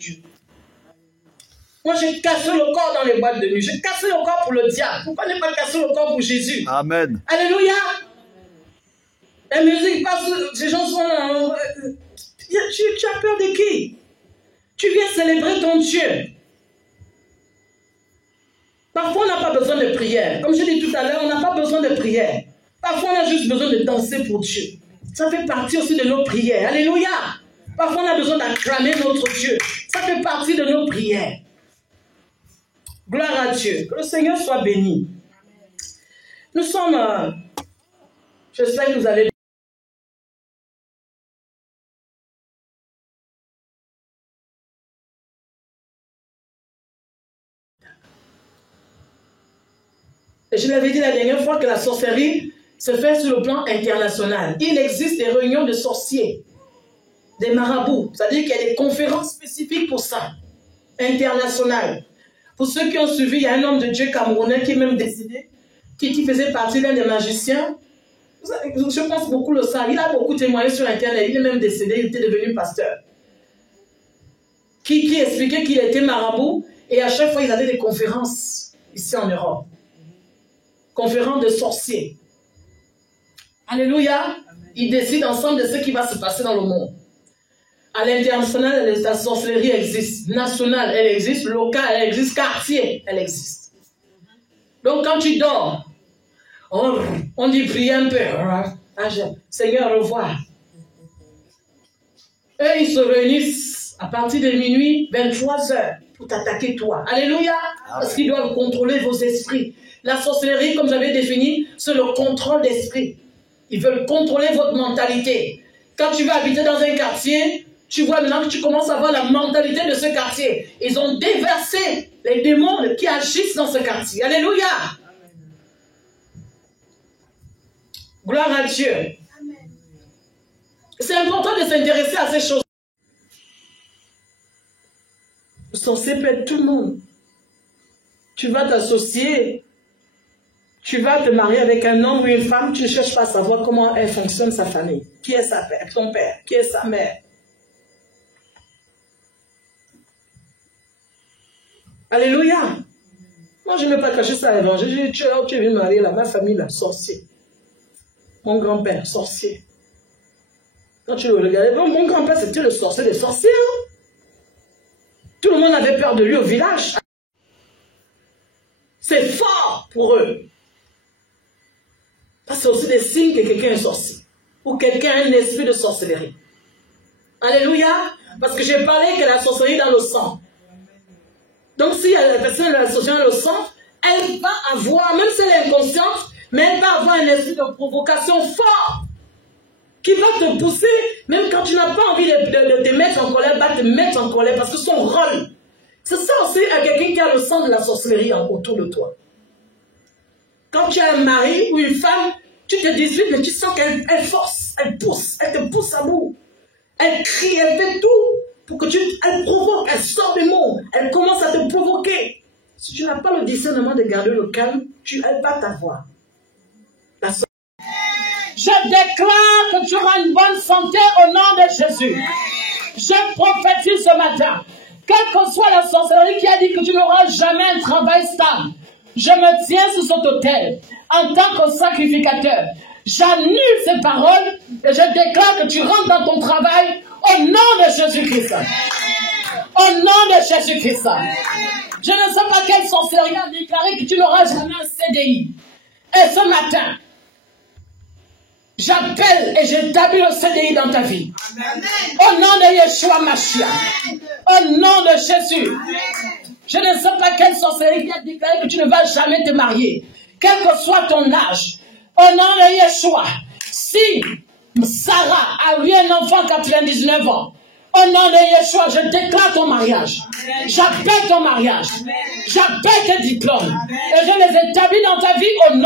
Dieu. Moi, j'ai cassé le corps dans les boîtes de nuit. J'ai cassé le corps pour le diable. Pourquoi ne pas casser le corps pour Jésus? Amen. Alléluia. La musique passe, ces gens sont là. Tu as peur de qui? Tu viens célébrer ton Dieu. Parfois, on n'a pas besoin de prière. Comme je l'ai dit tout à l'heure, on n'a pas besoin de prière. Parfois, on a juste besoin de danser pour Dieu. Ça fait partie aussi de nos prières. Alléluia. Parfois, on a besoin d'acclamer notre Dieu. Ça fait partie de nos prières. Gloire à Dieu. Que le Seigneur soit béni. Nous sommes... je sais que vous allez... Et je l'avais dit la dernière fois que la sorcellerie se fait sur le plan international. Il existe des réunions de sorciers, des marabouts. C'est-à-dire qu'il y a des conférences spécifiques pour ça, internationales. Pour ceux qui ont suivi, il y a un homme de Dieu camerounais qui est même décédé, qui faisait partie d'un des magiciens. Je pense beaucoup le ça. Il a beaucoup témoigné sur Internet. Il est même décédé, il était devenu pasteur. Qui expliquait qu'il était marabout. Et à chaque fois, ils avaient des conférences ici en Europe. Conférences de sorciers. Alléluia. Ils décident ensemble de ce qui va se passer dans le monde. À l'international, la sorcellerie existe. Nationale, elle existe. Locale, elle existe. Quartier, elle existe. Donc quand tu dors, on dit prie un peu. Seigneur, revoir. Eux, ils se réunissent à partir de minuit, 23h, pour t'attaquer toi. Alléluia. Parce qu'ils doivent contrôler vos esprits. La sorcellerie, comme j'avais défini, c'est le contrôle d'esprit. Ils veulent contrôler votre mentalité. Quand tu vas habiter dans un quartier, tu vois maintenant que tu commences à avoir la mentalité de ce quartier. Ils ont déversé les démons qui agissent dans ce quartier. Alléluia. Gloire à Dieu. C'est important de s'intéresser à ces choses. Le sorcier peut être tout le monde. Tu vas t'associer. Tu vas te marier avec un homme ou une femme, tu ne cherches pas à savoir comment elle fonctionne, sa famille. Qui est ton père? Qui est sa mère? Alléluia. Moi, je ne vais pas cacher ça à l'évangile. Tu es venu marier là, ma famille là, sorcier. Mon grand-père, sorcier. Quand tu le regardais, mon grand-père, c'était le sorcier des sorciers. Hein? Tout le monde avait peur de lui au village. C'est fort pour eux. C'est aussi des signes que quelqu'un est sorcier. Ou quelqu'un a un esprit de sorcellerie. Alléluia. Parce que j'ai parlé que la sorcellerie est dans le sang. Donc si la personne a la sorcellerie dans le sang, elle va avoir, même si elle est inconsciente, mais elle va avoir un esprit de provocation fort. Qui va te pousser, même quand tu n'as pas envie de te mettre en colère, va te mettre en colère parce que son rôle. C'est ça aussi à quelqu'un qui a le sang de la sorcellerie autour de toi. Quand tu as un mari ou une femme, tu te disputes, mais tu sens qu'elle force, elle te pousse à bout. Elle crie, elle fait tout pour que elle provoque, elle sort des mots, elle commence à te provoquer. Si tu n'as pas le discernement de garder le calme, elle va t'avoir. Je déclare que tu auras une bonne santé au nom de Jésus. Je prophétise ce matin, quelle que soit la sorcellerie qui a dit que tu n'auras jamais un travail stable, je me tiens sur cet autel en tant que sacrificateur. J'annule ces paroles et je déclare que tu rentres dans ton travail au nom de Jésus-Christ. Au nom de Jésus-Christ. Je ne sais pas quelle sorcellerie a déclaré que tu n'auras jamais un CDI. Et ce matin, j'appelle et j'établis le CDI dans ta vie. Amen. Au nom de Yeshua Mashiach. Au nom de Jésus. Je ne sais pas quelle sorcellerie qui a déclaré que tu ne vas jamais te marier. Quel que soit ton âge. Au nom de Yeshua. Si Sarah a eu un enfant à 99 ans. Au nom de Yeshua, je déclare ton mariage. J'appelle ton mariage. J'appelle tes diplômes. Et je les établis dans ta vie au nom